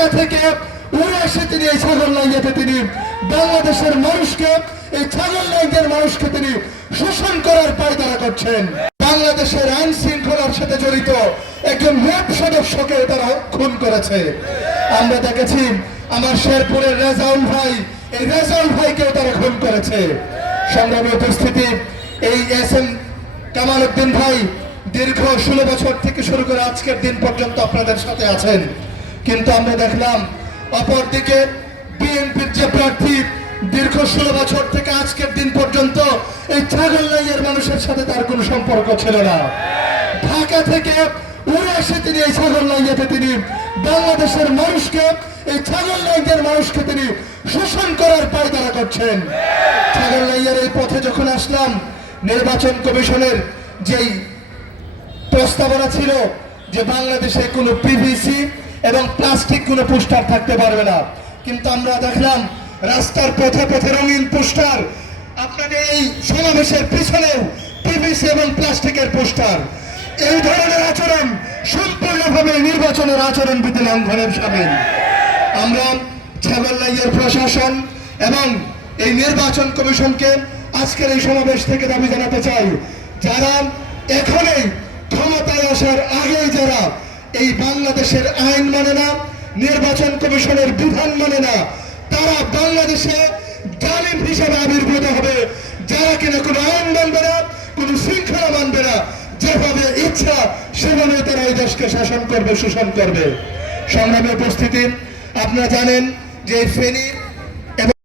ঢাকা থেকে উড়ে এসে তিনি এই ছাগলনাইয়াতে তিনি বাংলাদেশের মানুষকে, এই ছাগলনাইয়ার মানুষকে তিনি শোষণ করার পায়তারা করছেন। বাংলাদেশের আইন শৃঙ্খলার সাথে জড়িত একজন র্যাব সদস্যকে তারা খুন করেছে। আমরা দেখেছি আমার শেরপুরের রেজাউল ভাই, এই রেজাউল ভাইকেও তারা খুন করেছে। সংগ্রামী উপস্থিতি, এই এস.এম. কামাল উদ্দিন ভাই দীর্ঘ 16 বছর থেকে শুরু করে আজকের দিন পর্যন্ত আপনাদের সাথে আছেন, কিন্তু আমরা দেখলাম অপরদিকে বিএনপির যে প্রার্থী দীর্ঘ 16 বছর থেকে আজকের দিন পর্যন্ত এই ছাগলনাইয়ার মানুষের সাথে তার কোনো সম্পর্ক ছিল না। ঢাকা থেকে উড়ে এসে তিনি এই ছাগলনাইয়াতে তিনি বাংলাদেশের মানুষকে, এই ছাগলনাইয়ার মানুষকে তিনি শোষণ করার পায়তারা করছেন। ছাগলনাইয়ার এই পথে যখন আসলাম, নির্বাচন কমিশনের যেই প্রস্তাবনা ছিল যে বাংলাদেশে কোনো পিভিসি এবং প্লাস্টিক কোনো পোস্টার থাকতে পারবে না, কিন্তু আমরা দেখলাম রাস্তার পথে পথে রঙিন পোস্টার। আপনাদের এই সমাবেশের পিছনেও পিভিসি এবং প্লাস্টিকের পোস্টার। এই ধরনের আচরণ সম্পূর্ণভাবে নির্বাচনের আচরণবিধি লঙ্ঘনের শামিল। আমরা ছাগলনাইয়ার প্রশাসন এবং এই নির্বাচন কমিশনকে আজকের এই সমাবেশ থেকে দাবি জানাতে চাই, যারা এখনই ক্ষমতায় আসার আগেই যারা এই বাংলাদেশের আইন মানে না, নির্বাচন কমিশনের বিধান মানে না, তারা বাংলাদেশে জালিম হিসেবে আবির্ভূত হবে, যারা কিনা কোনো আইন মানবে না, কোনো শৃঙ্খলা মানবে না, যেভাবে ইচ্ছা সেভাবে তারা এই দেশকে শাসন করবে, শোষণ করবে। সংগ্রামী উপস্থিতি, আপনারা জানেন যে ফেনী